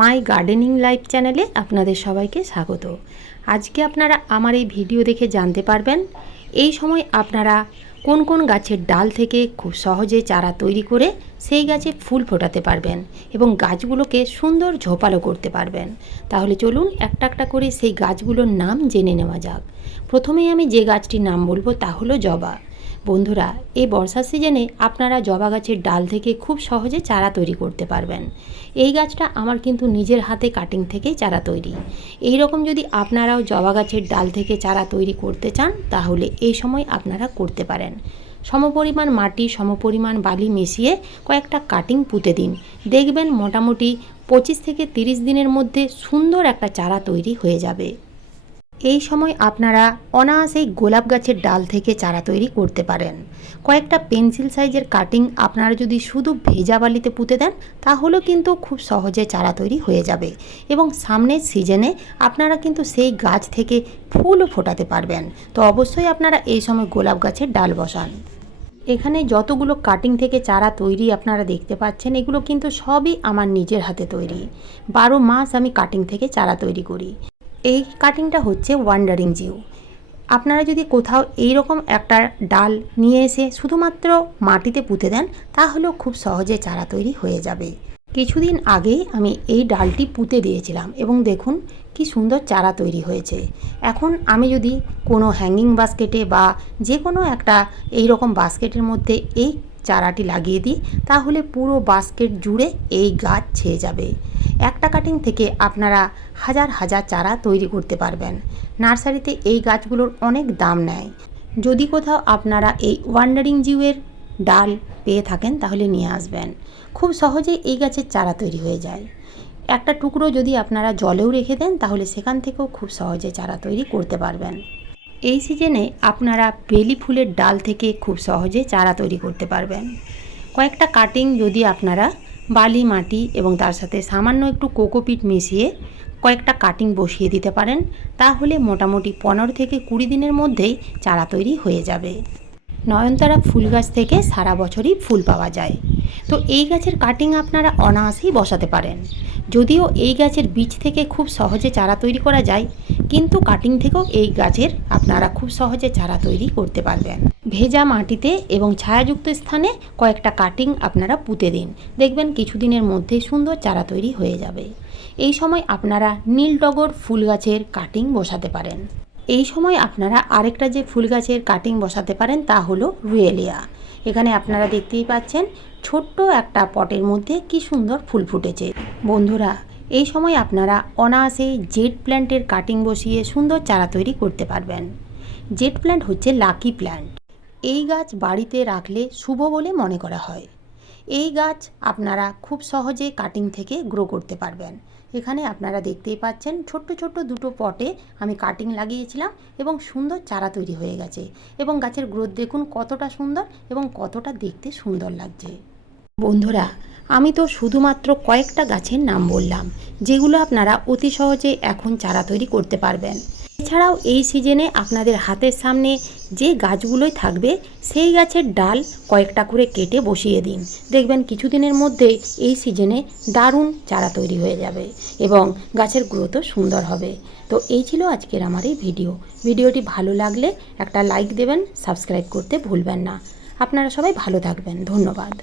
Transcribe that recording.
মাই gardening life চ্যানেলে আপনাদের সবাইকে স্বাগত। আজকে আপনারা আমার এই ভিডিও দেখে জানতে পারবেন, এই সময় আপনারা কোন কোন গাছের ডাল থেকে খুব সহজে চারা তৈরি করে সেই গাছে ফুল ফোটাতে পারবেন এবং গাছগুলোকে সুন্দর ঝোপালো করতে পারবেন। তাহলে চলুন একটা একটা করে সেই গাছগুলোর নাম জেনে নেওয়া যাক। প্রথমেই আমি যে গাছটির নাম বলব তা হলো জবা। বন্ধুরা, এই বর্ষার সিজনে আপনারা জবা গাছের ডাল থেকে খুব সহজে চারা তৈরি করতে পারবেন। এই গাছটা আমার কিন্তু নিজের হাতে কাটিং থেকেই চারা তৈরি। এই রকম যদি আপনারাও জবা গাছের ডাল থেকে চারা তৈরি করতে চান, তাহলে এই সময় আপনারা করতে পারেন। সমপরিমাণ মাটি, সমপরিমাণ বালি মিশিয়ে কয়েকটা কাটিং পুঁতে দিন। দেখবেন মোটামুটি পঁচিশ থেকে তিরিশ দিনের মধ্যে সুন্দর একটা চারা তৈরি হয়ে যাবে। এই সময় আপনারা অনায়াসেই গোলাপ গাছের ডাল থেকে চারা তৈরি করতে পারেন। কয়েকটা পেন্সিল সাইজের কাটিং আপনারা যদি শুধু ভেজা বালিতে পুঁতে দেন, তাহলেও কিন্তু খুব সহজে চারা তৈরি হয়ে যাবে এবং সামনের সিজনে আপনারা কিন্তু সেই গাছ থেকে ফুলও ফোটাতে পারবেন। তো অবশ্যই আপনারা এই সময় গোলাপ গাছের ডাল বসান। এখানে যতগুলো কাটিং থেকে চারা তৈরি আপনারা দেখতে পাচ্ছেন, এগুলো কিন্তু সবই আমার নিজের হাতে তৈরি। বারো মাস আমি কাটিং থেকে চারা তৈরি করি। এই কাটিংটা হচ্ছে ওয়ান্ডারিং জিউ আপনারা যদি কোথাও এই রকম একটা ডাল নিয়ে এসে শুধুমাত্র মাটিতে পুঁতে দেন, তাহলেও খুব সহজে চারা তৈরি হয়ে যাবে। কিছুদিন আগেই আমি এই ডালটি পুঁতে দিয়েছিলাম এবং দেখুন কি সুন্দর চারা তৈরি হয়েছে। এখন আমি যদি কোনো হ্যাঙ্গিং বাস্কেটে বা যে কোনো একটা এই রকম বাস্কেটের মধ্যে এই চারাটি লাগিয়ে দিই, তাহলে পুরো বাস্কেট জুড়ে এই গাছ ছেয়ে যাবে। একটা কাটিং থেকে আপনারা হাজার হাজার চারা তৈরি করতে পারবেন। নার্সারিতে এই গাছগুলোর অনেক দাম নেয়। যদি কোথাও আপনারা এই ওয়ান্ডারিং জিউয়ের ডাল পেয়ে থাকেন, তাহলে নিয়ে আসবেন। খুব সহজেই এই গাছের চারা তৈরি হয়ে যায়। একটা টুকরো যদি আপনারা জলেও রেখে দেন, তাহলে সেখান থেকেও খুব সহজে চারা তৈরি করতে পারবেন। এই সিজনে আপনারা বেলি ফুলের ডাল থেকে খুব সহজে চারা তৈরি করতে পারবেন। কয়েকটা কাটিং যদি আপনারা বালি, মাটি এবং তার সাথে সামান্য একটু কোকোপিট মিশিয়ে কয়েকটা কাটিং বসিয়ে দিতে পারেন, তাহলে মোটামুটি পনেরো থেকে কুড়ি দিনের মধ্যেই চারা তৈরি হয়ে যাবে। নয়নতারা ফুল গাছ থেকে সারা বছরই ফুল পাওয়া যায়। তো এই গাছের কাটিং আপনারা অনায়াসেই বসাতে পারেন। যদিও এই গাছের বীজ থেকে খুব সহজে চারা তৈরি করা যায়, কিন্তু কাটিং থেকেও এই গাছের আপনারা খুব সহজে চারা তৈরি করতে পারবেন। ভেজা মাটিতে এবং ছায়াযুক্ত স্থানে কয়েকটা কাটিং আপনারা পুঁতে দিন। দেখবেন কিছুদিনের মধ্যে সুন্দর চারা তৈরি হয়ে যাবে। এই সময় আপনারা নীল টগর ফুল গাছের কাটিং বসাতে পারেন। এই সময় আপনারা আরেকটা যে ফুল গাছের কাটিং বসাতে পারেন তা হলো রুয়েলিয়া। এখানে আপনারা দেখতেই পাচ্ছেন ছোট্ট একটা পটের মধ্যে কি সুন্দর ফুল ফুটেছে। বন্ধুরা, এই সময় আপনারা অনায়াসে জেট প্ল্যান্টের কাটিং বসিয়ে সুন্দর চারা তৈরি করতে পারবেন। জেট প্ল্যান্ট হচ্ছে লাকি প্ল্যান্ট। এই গাছ বাড়িতে রাখলে শুভ বলে মনে করা হয়। এই গাছ আপনারা খুব সহজে কাটিং থেকে গ্রো করতে পারবেন। এখানে আপনারা দেখতেই পাচ্ছেন ছোট্ট ছোট্ট দুটো পটে আমি কাটিং লাগিয়েছিলাম এবং সুন্দর চারা তৈরি হয়ে গেছে। এবং গাছের গ্রোথ দেখুন কতটা সুন্দর এবং কতটা দেখতে সুন্দর লাগছে। বন্ধুরা, আমি তো শুধুমাত্র কয়েকটা গাছের নাম বললাম, যেগুলো আপনারা অতি সহজে এখন চারা তৈরি করতে পারবেন। এছাড়াও এই সিজনে আপনাদের হাতের সামনে যে গাছগুলোই থাকবে, সেই গাছের ডাল কয়েকটা করে কেটে বসিয়ে দিন। দেখবেন কিছুদিনের মধ্যে এই সিজনে দারুণ চারা তৈরি হয়ে যাবে এবং গাছের গ্রোথও সুন্দর হবে। তো এই ছিল আজকের আমার এই ভিডিও ভিডিওটি ভালো লাগলে একটা লাইক দেবেন সাবস্ক্রাইব করতে ভুলবেন না। আপনারা সবাই ভালো থাকবেন। ধন্যবাদ।